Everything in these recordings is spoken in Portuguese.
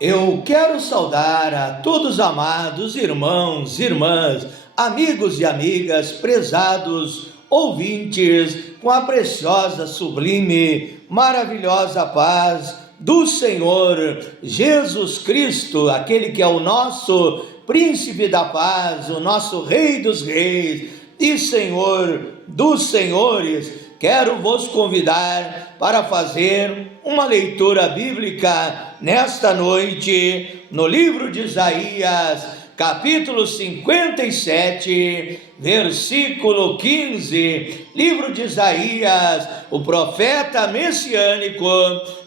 Eu quero saudar a todos amados irmãos, irmãs, amigos e amigas, prezados ouvintes, com a preciosa, sublime, maravilhosa paz do Senhor Jesus Cristo, aquele que é o nosso príncipe da paz, o nosso Rei dos reis e Senhor dos senhores. Quero vos convidar para fazer uma leitura bíblica nesta noite, no livro de Isaías, capítulo 57, versículo 15. Livro de Isaías, o profeta messiânico,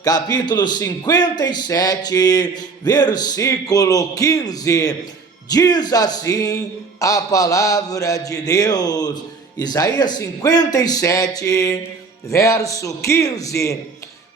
capítulo 57, versículo 15. Diz assim a palavra de Deus. Isaías 57, verso 15,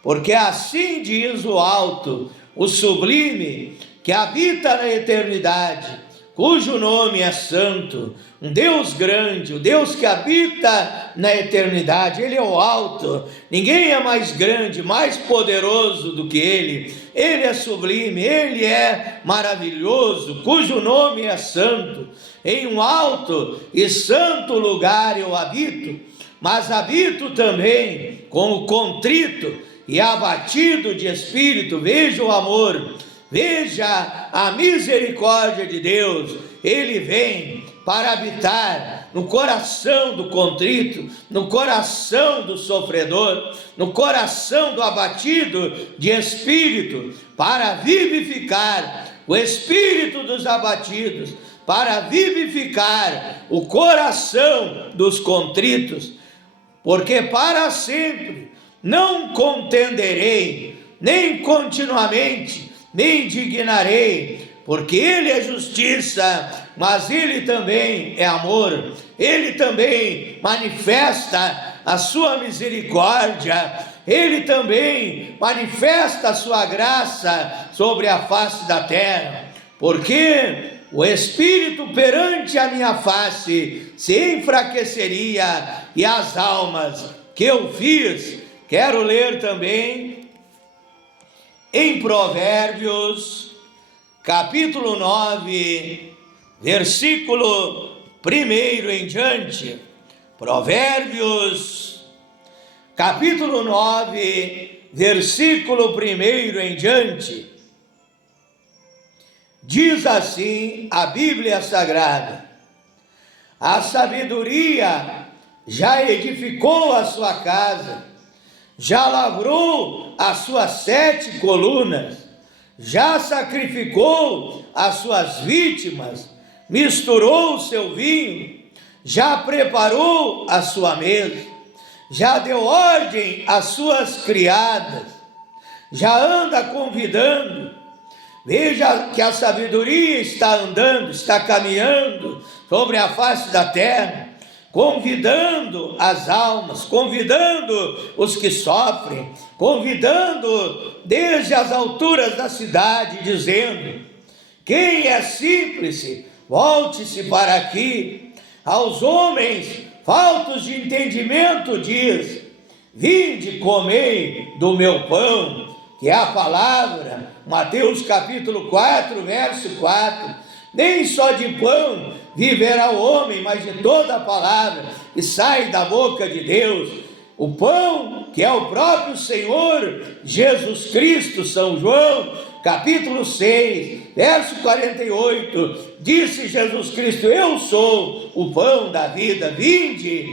porque assim diz o alto, o sublime, que habita na eternidade, cujo nome é santo, um Deus grande, o Deus que habita na eternidade. Ele é o alto, ninguém é mais grande, mais poderoso do que ele é sublime, ele é maravilhoso, cujo nome é santo. Em um alto e santo lugar eu habito, mas habito também com o contrito e abatido de espírito. Veja o amor, veja a misericórdia de Deus. Ele vem para habitar no coração do contrito, no coração do sofredor, no coração do abatido de espírito, para vivificar o espírito dos abatidos, para vivificar o coração dos contritos, porque para sempre não contenderei, nem continuamente me indignarei, porque ele é justiça, mas ele também é amor, ele também manifesta a sua misericórdia, ele também manifesta a sua graça sobre a face da terra, porque o espírito perante a minha face se enfraqueceria, e as almas que eu fiz. Quero ler também em Provérbios, capítulo 9, versículo 1 em diante. Provérbios, capítulo 9, versículo 1 em diante. Diz assim a Bíblia Sagrada: a sabedoria já edificou a sua casa, já lavrou as suas 7 colunas, já sacrificou as suas vítimas, misturou o seu vinho, já preparou a sua mesa, já deu ordem às suas criadas, já anda convidando. Veja que a sabedoria está andando, está caminhando sobre a face da terra, convidando as almas, convidando os que sofrem, convidando desde as alturas da cidade, dizendo: quem é simples, volte-se para aqui. Aos homens faltos de entendimento diz: vinde, comei do meu pão, que é a palavra. Mateus capítulo 4, verso 4. Nem só de pão viverá o homem, mas de toda a palavra que sai da boca de Deus. O pão que é o próprio Senhor Jesus Cristo. São João capítulo 6, verso 48. Disse Jesus Cristo: eu sou o pão da vida. Vinde,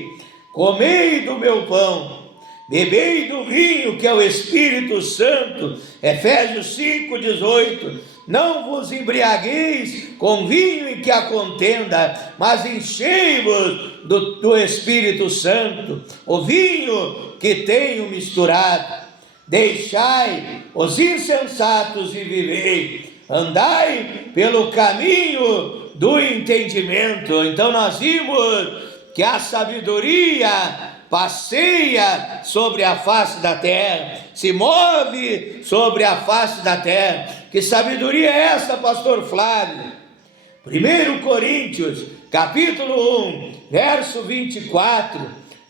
comei do meu pão, bebei do vinho que é o Espírito Santo. Efésios 5,18. Não vos embriagueis com vinho em que há contenda, mas enchei-vos do Espírito Santo. O vinho que tenho misturado. Deixai os insensatos e vivei. Andai pelo caminho do entendimento. Então nós vimos que a sabedoria passeia sobre a face da terra, se move sobre a face da terra. Que sabedoria é essa, pastor Flávio? 1 Coríntios, capítulo 1, verso 24.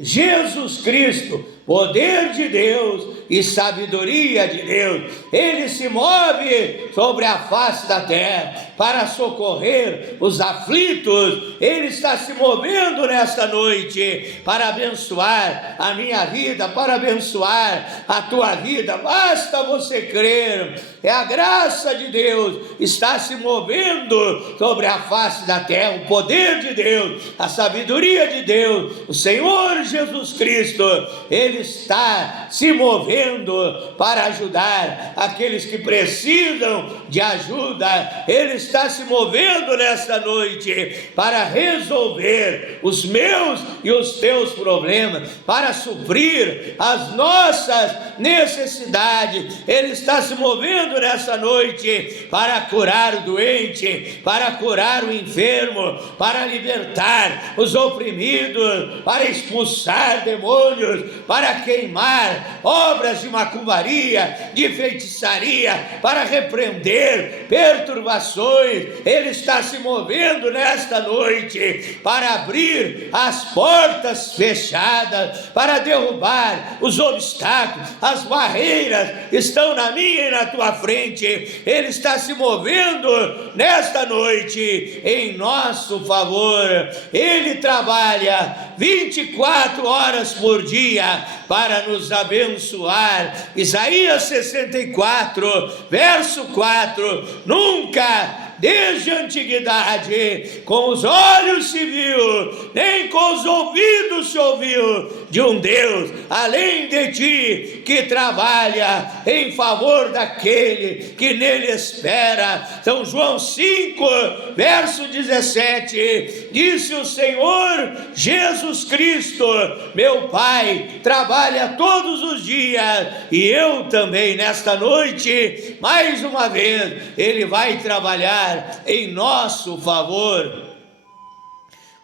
Jesus Cristo poder de Deus e sabedoria de Deus. Ele se move sobre a face da terra para socorrer os aflitos. Ele está se movendo nesta noite para abençoar a minha vida, para abençoar a tua vida. Basta você crer. É a graça de Deus está se movendo sobre a face da terra. O poder de Deus, a sabedoria de Deus, o Senhor Jesus Cristo, Ele está se movendo para ajudar aqueles que precisam de ajuda. Ele está se movendo nesta noite para resolver os meus e os teus problemas, para suprir as nossas necessidades. Ele está se movendo nessa noite para curar o doente, para curar o enfermo, para libertar os oprimidos, para expulsar demônios, para queimar obras de macumbaria, de feitiçaria, para repreender perturbações. Ele está se movendo nesta noite para abrir as portas fechadas, para derrubar os obstáculos, as barreiras estão na minha e na tua frente. Ele está se movendo nesta noite em nosso favor. Ele trabalha 24 horas por dia para nos abençoar. Isaías 64, verso 4: nunca desde a antiguidade com os olhos se viu, nem com os ouvidos se ouviu de um Deus além de ti, que trabalha em favor daquele que nele espera. São João 5, verso 17, disse o Senhor Jesus Cristo: meu Pai trabalha todos os dias, e eu também nesta noite, mais uma vez, Ele vai trabalhar em nosso favor.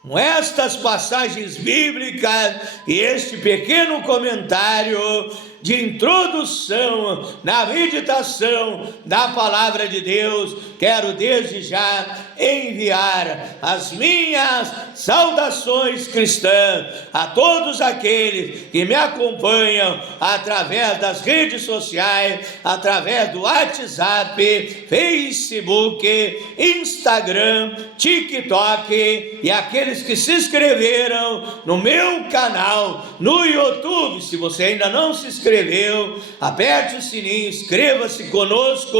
Com estas passagens bíblicas e este pequeno comentário de introdução na meditação da palavra de Deus, quero desde já enviar as minhas saudações cristãs a todos aqueles que me acompanham através das redes sociais, através do WhatsApp, Facebook, Instagram, TikTok, e aqueles que se inscreveram no meu canal no YouTube. Se você ainda não se inscreveu, aperte o sininho, inscreva-se conosco,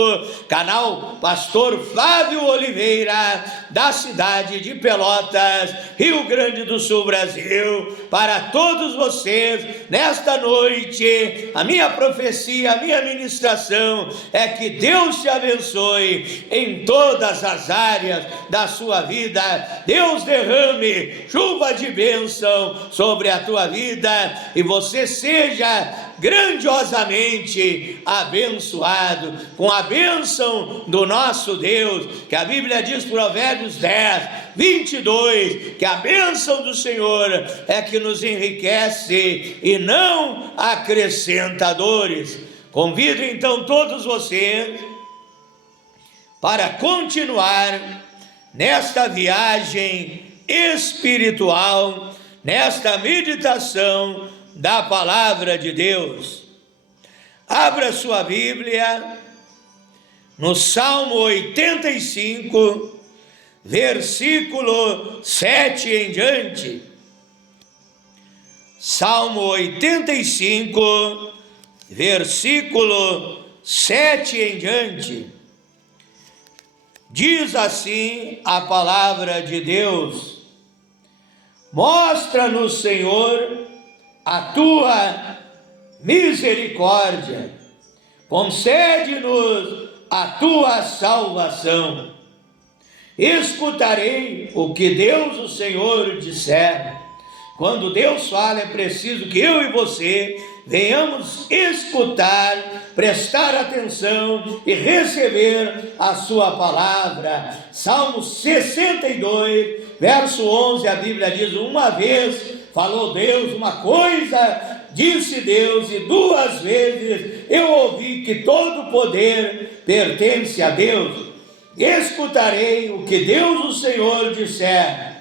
canal Pastor Flávio Oliveira, da cidade de Pelotas, Rio Grande do Sul, Brasil. Para todos vocês, nesta noite, a minha profecia, a minha ministração é que Deus te abençoe em todas as áreas da sua vida. Deus derrame chuva de bênção sobre a tua vida e você seja grandiosamente abençoado com a bênção do nosso Deus, que a Bíblia diz, Provérbios 10, 22, que a bênção do Senhor é que nos enriquece e não acrescenta dores. Convido então todos vocês para continuar nesta viagem espiritual, nesta meditação da palavra de Deus. Abra sua Bíblia no Salmo 85, versículo 7 em diante. Salmo 85, versículo 7 em diante. Diz assim a palavra de Deus: mostra-nos, Senhor, a tua misericórdia, concede-nos a tua salvação. Escutarei o que Deus, o Senhor, disser. Quando Deus fala, é preciso que eu e você venhamos escutar, prestar atenção e receber a sua palavra. Salmo 62, verso 11, a Bíblia diz: uma vez falou Deus uma coisa, disse Deus, e duas vezes eu ouvi que todo poder pertence a Deus. Escutarei o que Deus, o Senhor, disser,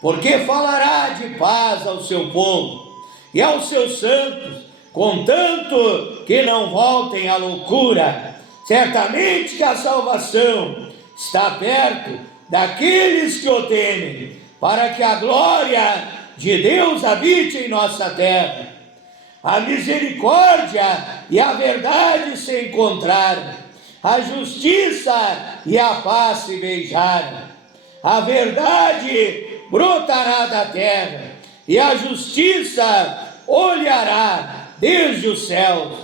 porque falará de paz ao seu povo e aos seus santos, contanto que não voltem à loucura. Certamente que a salvação está perto daqueles que o temem, para que a glória de Deus habite em nossa terra. A misericórdia e a verdade se encontraram, a justiça e a paz se beijaram. A verdade brotará da terra, e a justiça olhará desde os céus.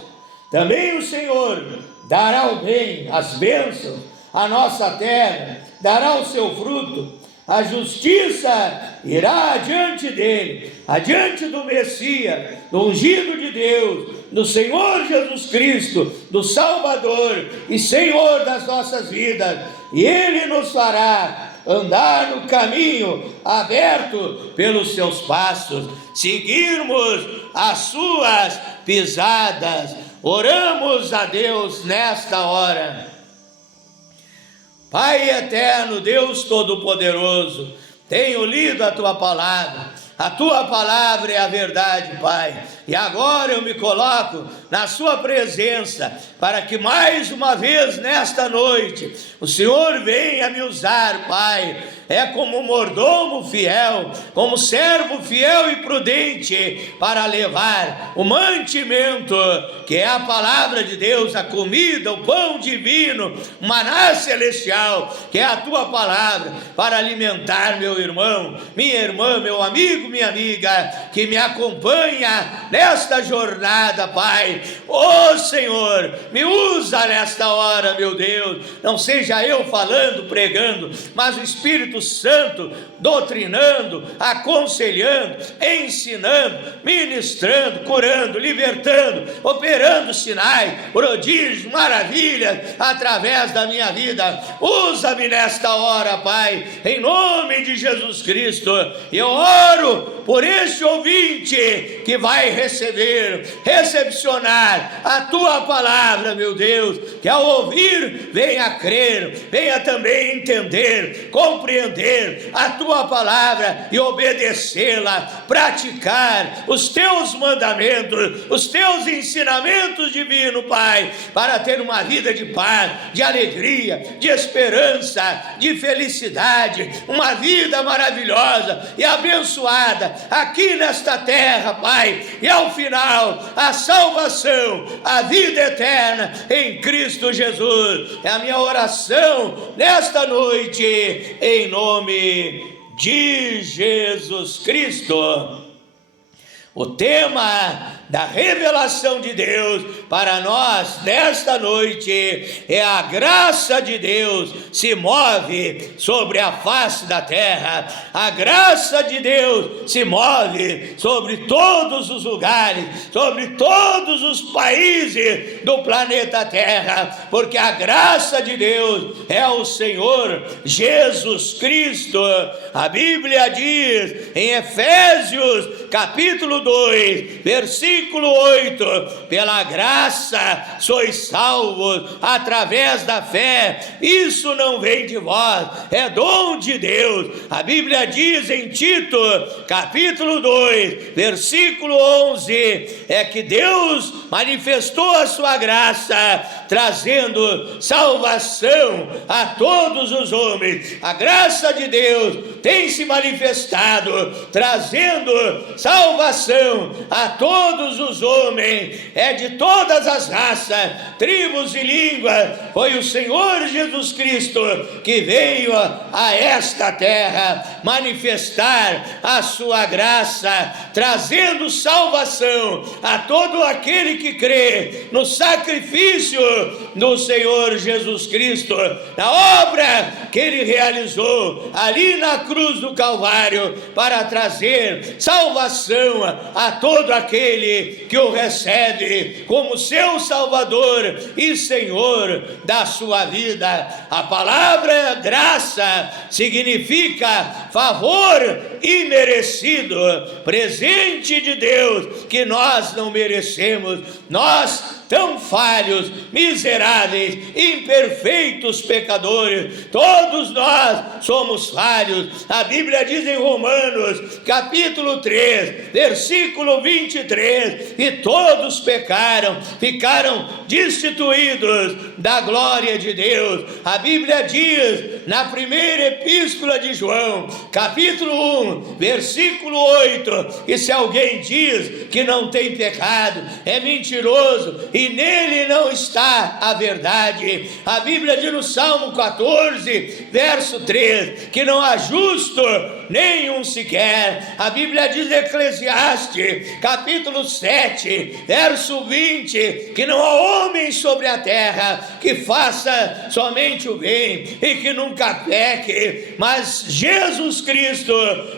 Também o Senhor dará o bem, as bênçãos, à nossa terra, dará o seu fruto. A justiça irá adiante dele, adiante do Messias, do ungido de Deus, do Senhor Jesus Cristo, do Salvador e Senhor das nossas vidas. E ele nos fará andar no caminho aberto pelos seus passos, seguirmos as suas pisadas. Oramos a Deus nesta hora. Pai eterno, Deus Todo-Poderoso, tenho lido a Tua palavra é a verdade, Pai, e agora eu me coloco na Sua presença, para que mais uma vez nesta noite, o Senhor venha me usar, Pai, como mordomo fiel, como servo fiel e prudente, para levar o mantimento, que é a palavra de Deus, a comida, o pão divino, o maná celestial, que é a Tua palavra, para alimentar meu irmão, minha irmã, meu amigo, minha amiga, que me acompanha nesta jornada, Pai. Ô Senhor, me usa nesta hora, meu Deus, não seja eu falando, pregando, mas o Espírito Santo doutrinando, aconselhando, ensinando, ministrando, curando, libertando, operando sinais, prodígios, maravilhas através da minha vida. Usa-me nesta hora, Pai, em nome de Jesus Cristo. Eu oro por este ouvinte que vai recepcionar a Tua palavra, meu Deus, que ao ouvir venha crer, venha também entender, compreender a Tua palavra e obedecê-la, praticar os Teus mandamentos, os Teus ensinamentos divinos, Pai, para ter uma vida de paz, de alegria, de esperança, de felicidade, uma vida maravilhosa e abençoada aqui nesta terra, Pai, e ao final a salvação, a vida eterna em Cristo Jesus. É a minha oração nesta noite, em nome de Jesus Cristo. O tema da revelação de Deus para nós nesta noite é: a graça de Deus se move sobre a face da terra. A graça de Deus se move sobre todos os lugares, sobre todos os países do planeta Terra, porque a graça de Deus é o Senhor Jesus Cristo. A Bíblia diz em Efésios capítulo 2, versículo 8: pela graça sois salvos através da fé, isso não vem de vós, é dom de Deus. A Bíblia diz em Tito, capítulo 2, versículo 11, que Deus manifestou a sua graça, trazendo salvação a todos os homens. A graça de Deus tem se manifestado, trazendo salvação a todos os homens, de todas as raças, tribos e línguas. Foi o Senhor Jesus Cristo que veio a esta terra manifestar a sua graça, trazendo salvação a todo aquele que crê no sacrifício do Senhor Jesus Cristo, na obra que Ele realizou ali na cruz do Calvário, para trazer salvação a todo aquele que o recebe como seu Salvador e Senhor da sua vida. A palavra graça significa favor imerecido, presente de Deus que nós não merecemos. Nós tão falhos, miseráveis, imperfeitos pecadores. Todos nós somos falhos. A Bíblia diz em Romanos, capítulo 3, versículo 23, e todos pecaram, ficaram destituídos da glória de Deus. A Bíblia diz na primeira epístola de João, capítulo 1, versículo 8, e se alguém diz que não tem pecado, é mentiroso e nele não está a verdade. A Bíblia diz no Salmo 14, verso 3, que não há justo nenhum sequer. A Bíblia diz em Eclesiastes, capítulo 7, verso 20, que não há homem sobre a terra que faça somente o bem e que nunca peque, mas Jesus Cristo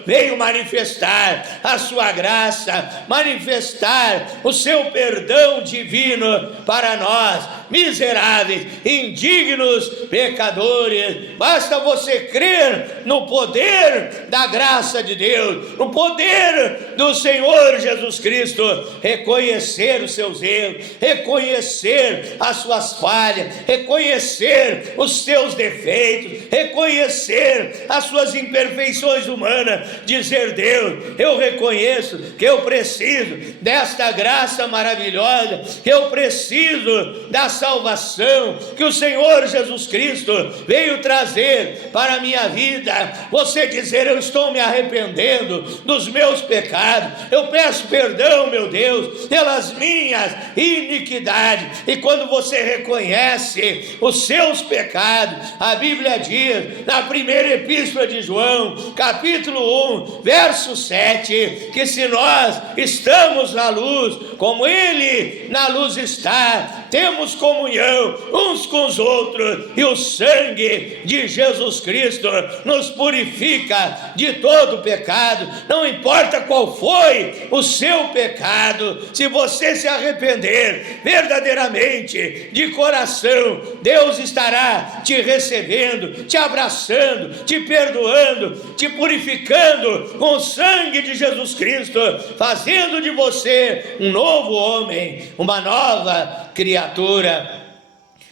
veio manifestar a sua graça, manifestar o seu perdão divino para nós, miseráveis, indignos pecadores. Basta você crer no poder da graça de Deus, no poder do Senhor Jesus Cristo, reconhecer os seus erros, reconhecer as suas falhas, reconhecer os seus defeitos, reconhecer as suas imperfeições humanas, dizer: Deus, eu reconheço que eu preciso desta graça maravilhosa, que eu preciso da salvação que o Senhor Jesus Cristo veio trazer para a minha vida. Você dizer: eu estou me arrependendo dos meus pecados, eu peço perdão, meu Deus, pelas minhas iniquidades. E quando você reconhece os seus pecados, a Bíblia diz na primeira epístola de João, capítulo 1, verso 7, que se nós estamos na luz, como Ele na luz está, temos comunhão uns com os outros, e o sangue de Jesus Cristo nos purifica de todo pecado. Não importa qual foi o seu pecado, se você se arrepender verdadeiramente, de coração, Deus estará te recebendo, te abraçando, te perdoando, te purificando com o sangue de Jesus Cristo, fazendo de você um novo homem, uma nova criatura.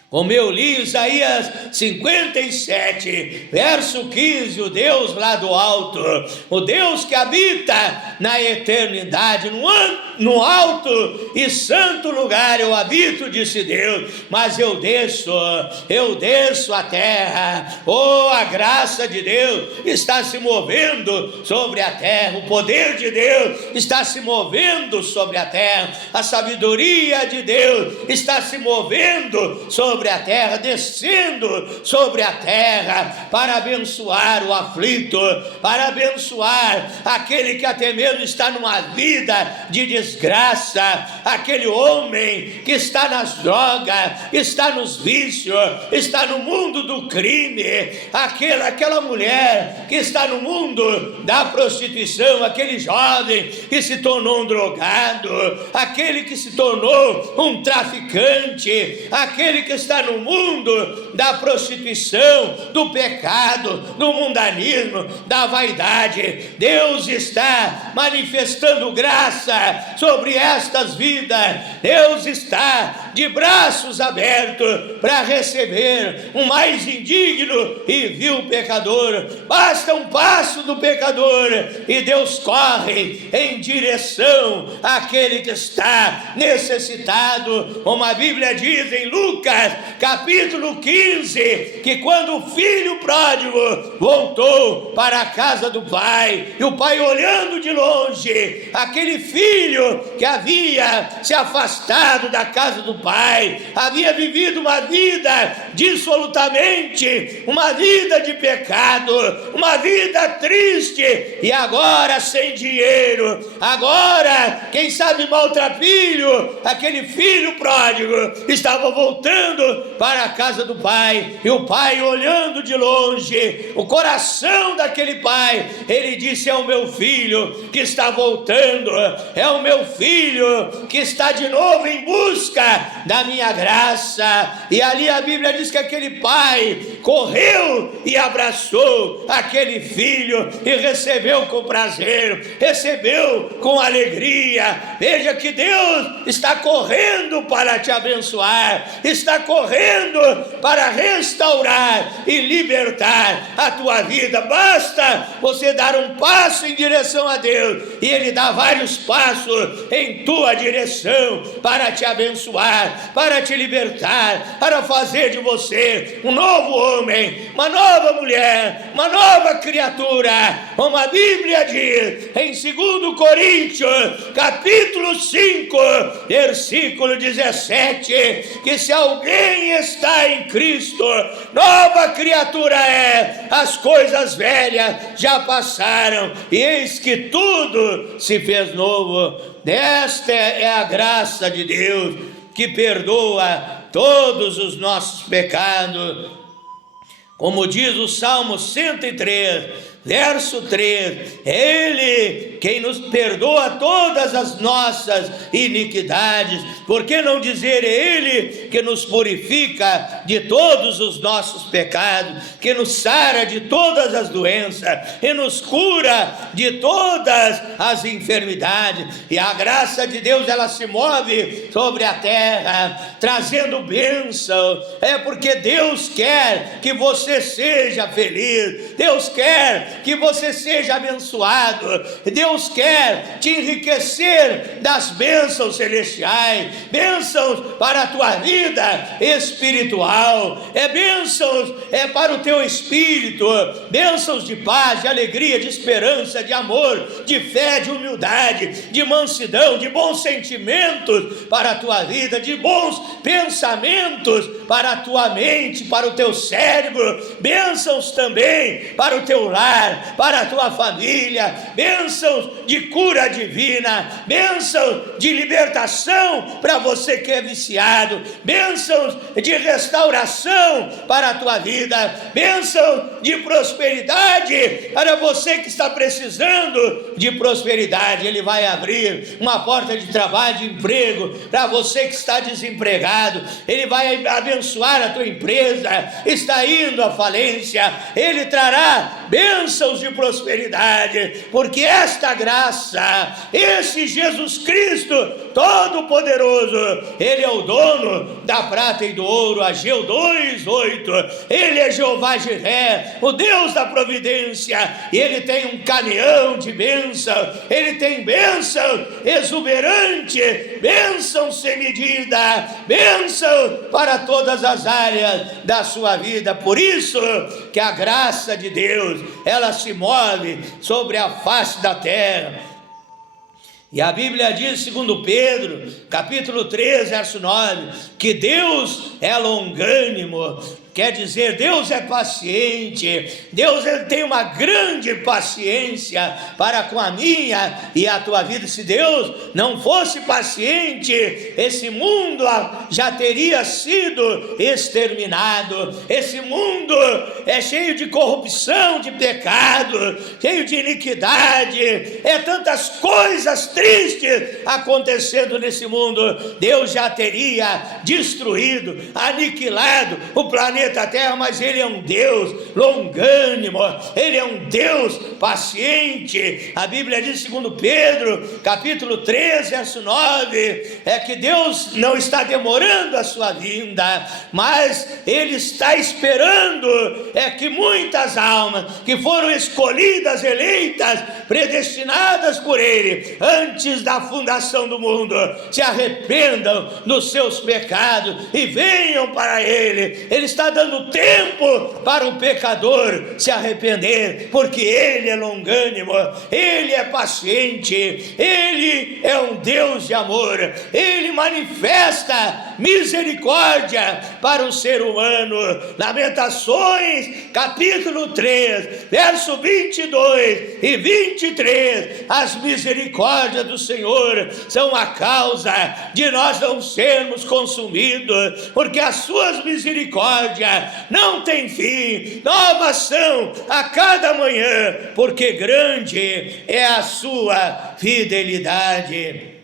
Como eu li Isaías 57, verso 15, o Deus lá do alto, o Deus que habita na eternidade, no alto e santo lugar eu habito, disse Deus, mas eu desço à terra. Oh, a graça de Deus está se movendo sobre a terra, o poder de Deus está se movendo sobre a terra, a sabedoria de Deus está se movendo sobre a terra, descendo sobre a terra para abençoar o aflito, para abençoar aquele que até mesmo está numa vida de desgraça, aquele homem que está nas drogas, está nos vícios, está no mundo do crime, aquela mulher que está no mundo da prostituição, aquele jovem que se tornou um drogado, aquele que se tornou um traficante, aquele que está no mundo da prostituição, do pecado, do mundanismo, da vaidade. Deus está manifestando graça sobre estas vidas. Deus está de braços abertos para receber um mais indigno e vil pecador. Basta um passo do pecador e Deus corre em direção àquele que está necessitado. Como a Bíblia diz em Lucas capítulo 15, que quando o filho pródigo voltou para a casa do pai, e o pai olhando de longe aquele filho que havia se afastado da casa do pai, havia vivido uma vida dissolutamente, uma vida de pecado, uma vida triste, e agora sem dinheiro, agora quem sabe maltrapilho, aquele filho pródigo estava voltando para a casa do pai, e o pai olhando de longe, o coração daquele pai, ele disse: é o meu filho que está voltando, é o meu filho que está de novo em busca da minha graça. E ali a Bíblia diz que aquele pai correu e abraçou aquele filho e recebeu com prazer, recebeu com alegria. Veja que Deus está correndo para te abençoar, está correndo para restaurar e libertar a tua vida. Basta você dar um passo em direção a Deus e Ele dá vários passos em tua direção para te abençoar, para te libertar, para fazer de você um novo homem, uma nova mulher, uma nova criatura. Como a Bíblia diz em 2 Coríntios, capítulo 5, versículo 17, que se alguém está em Cristo, nova criatura é, as coisas velhas já passaram, e eis que tudo se fez novo. Esta é a graça de Deus, que perdoa todos os nossos pecados. Como diz o Salmo 103, verso 3, é Ele quem nos perdoa todas as nossas iniquidades. Por que não dizer é Ele que nos purifica de todos os nossos pecados, que nos sara de todas as doenças e nos cura de todas as enfermidades? E a graça de Deus, ela se move sobre a terra, trazendo bênção. É porque Deus quer que você seja feliz, Deus quer que você seja abençoado, Deus quer te enriquecer das bênçãos celestiais, bênçãos para a tua vida espiritual, bênçãos para o teu espírito, bênçãos de paz, de alegria, de esperança, de amor, de fé, de humildade, de mansidão, de bons sentimentos para a tua vida, de bons pensamentos para a tua mente, para o teu cérebro, bênçãos também para o teu lar, para a tua família, bênçãos de cura divina, bênçãos de libertação para você que é viciado, bênçãos de restauração para a tua vida, bênçãos de prosperidade para você que está precisando de prosperidade. Ele vai abrir uma porta de trabalho, de emprego para você que está desempregado. Ele vai abençoar a tua empresa, está indo à falência. Ele trará bênçãos de prosperidade, porque esta graça, esse Jesus Cristo Todo-Poderoso, Ele é o dono da prata e do ouro. Ageu 2:8, Ele é Jeová Jiré, o Deus da providência, e Ele tem um caminhão de bênção, Ele tem bênção exuberante, bênção sem medida, bênção para todas as áreas da sua vida. Por isso que a graça de Deus, ela se move sobre a face da terra. E a Bíblia diz, segundo Pedro, capítulo 3, verso 9, que Deus é longânimo, quer dizer, Deus é paciente, Deus ele tem uma grande paciência para com a minha e a tua vida. Se Deus não fosse paciente, esse mundo já teria sido exterminado. Esse mundo é cheio de corrupção, de pecado, cheio de iniquidade, tantas coisas tristes acontecendo nesse mundo. Deus já teria destruído, aniquilado o planeta Terra, mas Ele é um Deus longânimo, Ele é um Deus paciente. A Bíblia diz, segundo Pedro, capítulo 3, verso 9, que Deus não está demorando a sua vinda, mas Ele está esperando que muitas almas que foram escolhidas, eleitas, predestinadas por Ele, antes da fundação do mundo, se arrependam dos seus pecados e venham para Ele. Ele está dando tempo para o pecador se arrepender, porque Ele é longânimo, Ele é paciente, Ele é um Deus de amor, Ele manifesta misericórdia para o ser humano. Lamentações, capítulo 3, verso 22 e 23, as misericórdias do Senhor são a causa de nós não sermos consumidos, porque as suas misericórdias não têm fim, novas são a cada manhã, porque grande é a sua fidelidade.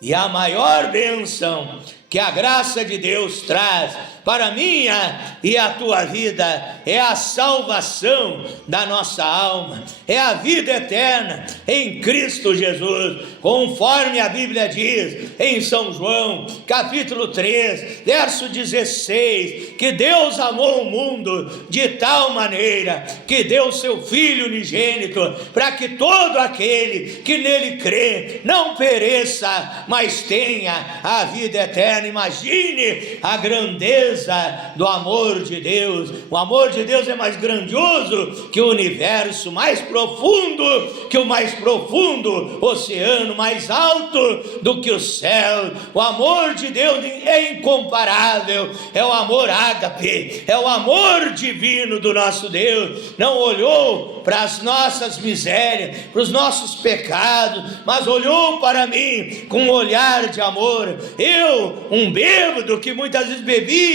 E a maior bênção que a graça de Deus traz para a minha e a tua vida é a salvação da nossa alma, é a vida eterna em Cristo Jesus, conforme a Bíblia diz em São João, capítulo 3, verso 16, que Deus amou o mundo de tal maneira que deu seu Filho unigênito, para que todo aquele que nele crê não pereça, mas tenha a vida eterna. Imagine a grandeza do amor de Deus. O amor de Deus é mais grandioso que o universo, mais profundo que o mais profundo oceano, mais alto do que o céu. O amor de Deus é incomparável, é o amor ágape, é o amor divino do nosso Deus. Não olhou para as nossas misérias, para os nossos pecados, mas olhou para mim com um olhar de amor. Eu, um bêbado que muitas vezes bebia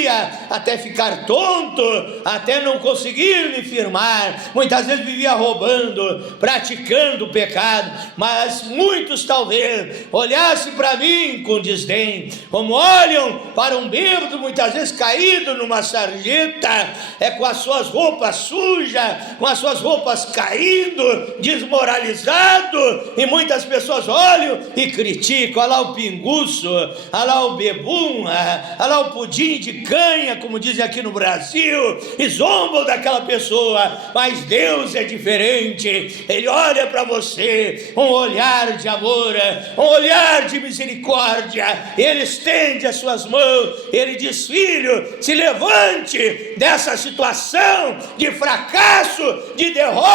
até ficar tonto, até não conseguir me firmar, muitas vezes vivia roubando, praticando o pecado, mas muitos talvez olhassem para mim com desdém, como olham para um bêbado muitas vezes caído numa sarjeta, com as suas roupas sujas, com as suas roupas caindo, desmoralizado, e muitas pessoas olham e criticam: olha lá o pinguço, olha lá o bebum, olha lá o pudim de canha, como dizem aqui no Brasil, e zombam daquela pessoa. Mas Deus é diferente. Ele olha para você, um olhar de amor, um olhar de misericórdia. Ele estende as suas mãos, ele diz: filho, se levante dessa situação de fracasso, de derrota.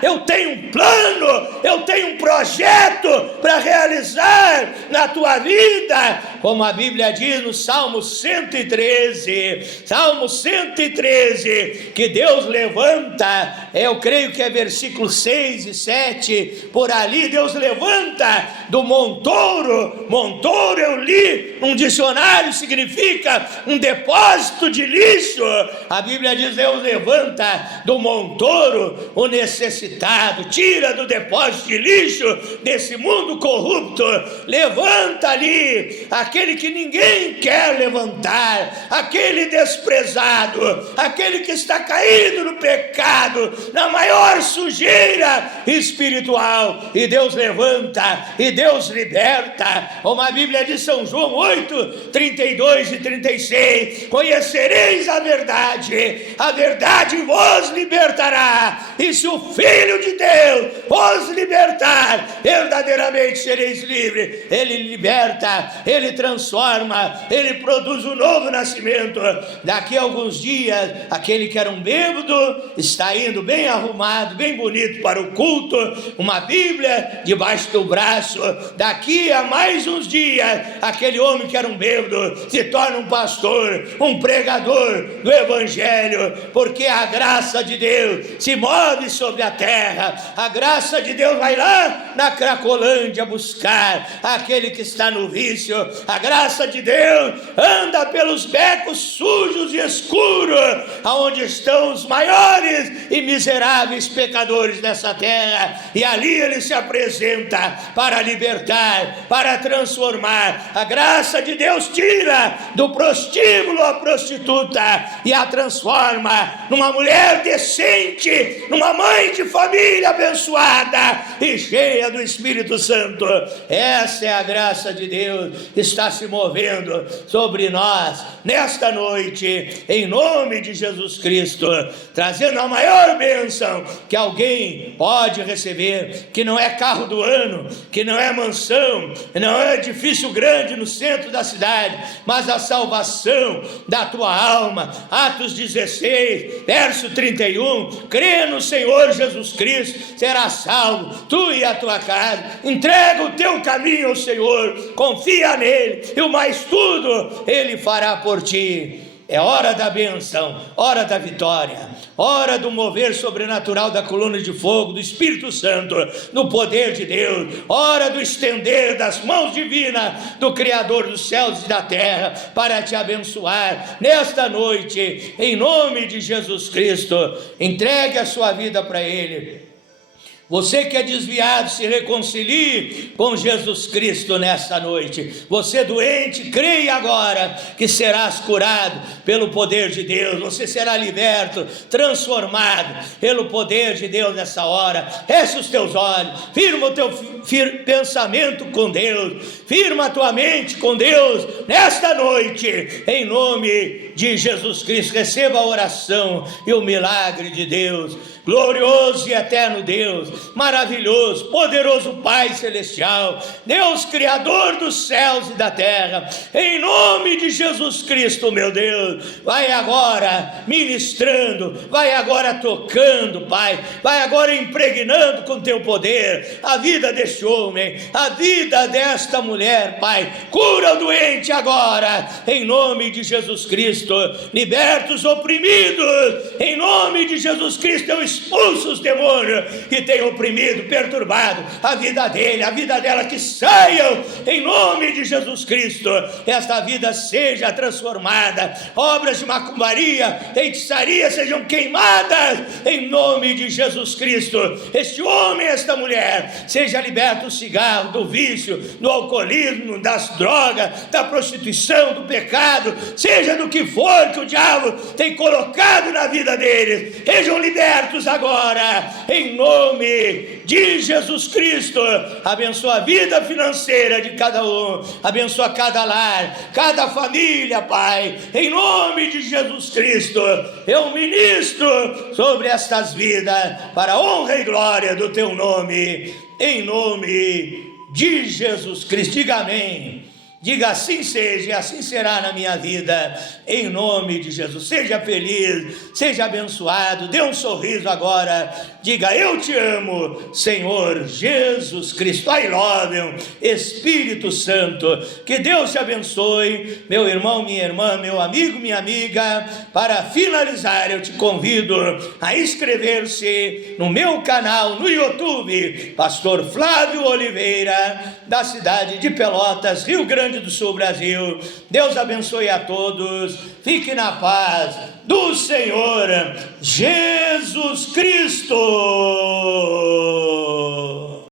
Eu tenho um plano, eu tenho um projeto para realizar na tua vida, como a Bíblia diz no Salmo 113, que Deus levanta, eu creio que é versículo 6 e 7, por ali Deus levanta do montouro. Montouro, eu li num dicionário, significa um depósito de lixo. A Bíblia diz: Deus levanta do montouro o necessitado, tira do depósito de lixo desse mundo corrupto, levanta ali aquele que ninguém quer levantar, aquele desprezado, aquele que está caído no pecado, na maior sujeira espiritual, e Deus levanta, e Deus liberta. Como a Bíblia de São João 8, 32 e 36, conhecereis a verdade vos libertará, e se o Filho de Deus vos libertar, verdadeiramente sereis livres. Ele liberta, ele transforma, ele produz um novo nascimento. Daqui a alguns dias, aquele que era um bêbado está indo bem arrumado, bem bonito para o culto, uma Bíblia debaixo do braço. Daqui a mais uns dias, aquele homem que era um bêbado se torna um pastor, um pregador do Evangelho, porque a graça de Deus se move sobre a terra. A graça de Deus vai lá na Cracolândia buscar aquele que está no vício. A graça de Deus anda pelos becos sujos e escuros, aonde estão os maiores e miseráveis pecadores dessa terra, e ali ele se apresenta para libertar, para transformar. A graça de Deus tira do prostíbulo a prostituta e a transforma numa mulher decente, numa mãe de família abençoada e cheia do Espírito Santo. Essa é a graça de Deus que está se movendo sobre nós nesta noite, em nome de Jesus Cristo, trazendo a maior bênção que alguém pode receber, que não é carro do ano, que não é mansão, não é edifício grande no centro da cidade, mas a salvação da tua alma. Atos 16, verso 31, crê no Senhor Jesus Cristo, será salvo, tu e a tua casa. Entrega o teu caminho ao Senhor, confia nele, e o mais tudo ele fará por ti. É hora da bênção, hora da vitória, hora do mover sobrenatural da coluna de fogo, do Espírito Santo, no poder de Deus, hora do estender das mãos divinas do Criador dos céus e da terra, para te abençoar nesta noite, em nome de Jesus Cristo. Entregue a sua vida para Ele. Você que é desviado, se reconcilie com Jesus Cristo nesta noite. Você doente, creia agora que serás curado pelo poder de Deus. Você será liberto, transformado pelo poder de Deus nessa hora. Feche os teus olhos, firma o teu pensamento com Deus, firma a tua mente com Deus nesta noite, em nome de Jesus Cristo. Receba a oração e o milagre de Deus. Glorioso e eterno Deus, maravilhoso, poderoso Pai Celestial, Deus Criador dos céus e da terra, em nome de Jesus Cristo, meu Deus, vai agora ministrando, vai agora tocando, Pai, vai agora impregnando com teu poder a vida deste homem, a vida desta mulher, Pai, cura o doente agora, em nome de Jesus Cristo, liberta os oprimidos, em nome de Jesus Cristo, eu expulso os demônios que têm oprimido, perturbado a vida dele, a vida dela, que saiam em nome de Jesus Cristo, esta vida seja transformada, obras de macumbaria, feitiçaria sejam queimadas em nome de Jesus Cristo, este homem, esta mulher, seja liberto do cigarro, do vício, do alcoolismo, das drogas, da prostituição, do pecado, seja do que for que o diabo tem colocado na vida deles, sejam libertos agora, em nome de Jesus Cristo. Abençoa a vida financeira de cada um, abençoa cada lar, cada família, Pai, em nome de Jesus Cristo. Eu ministro sobre estas vidas, para a honra e glória do teu nome, em nome de Jesus Cristo. Diga amém. Diga assim seja, e assim será na minha vida, em nome de Jesus. Seja feliz, seja abençoado, dê um sorriso agora, diga: eu te amo, Senhor Jesus Cristo. I love you, Espírito Santo. Que Deus te abençoe, meu irmão, minha irmã, meu amigo, minha amiga. Para finalizar, eu te convido a inscrever-se no meu canal no YouTube, Pastor Flávio Oliveira, da cidade de Pelotas, Rio Grande do Sul, Brasil. Deus abençoe a todos, fique na paz do Senhor Jesus Cristo.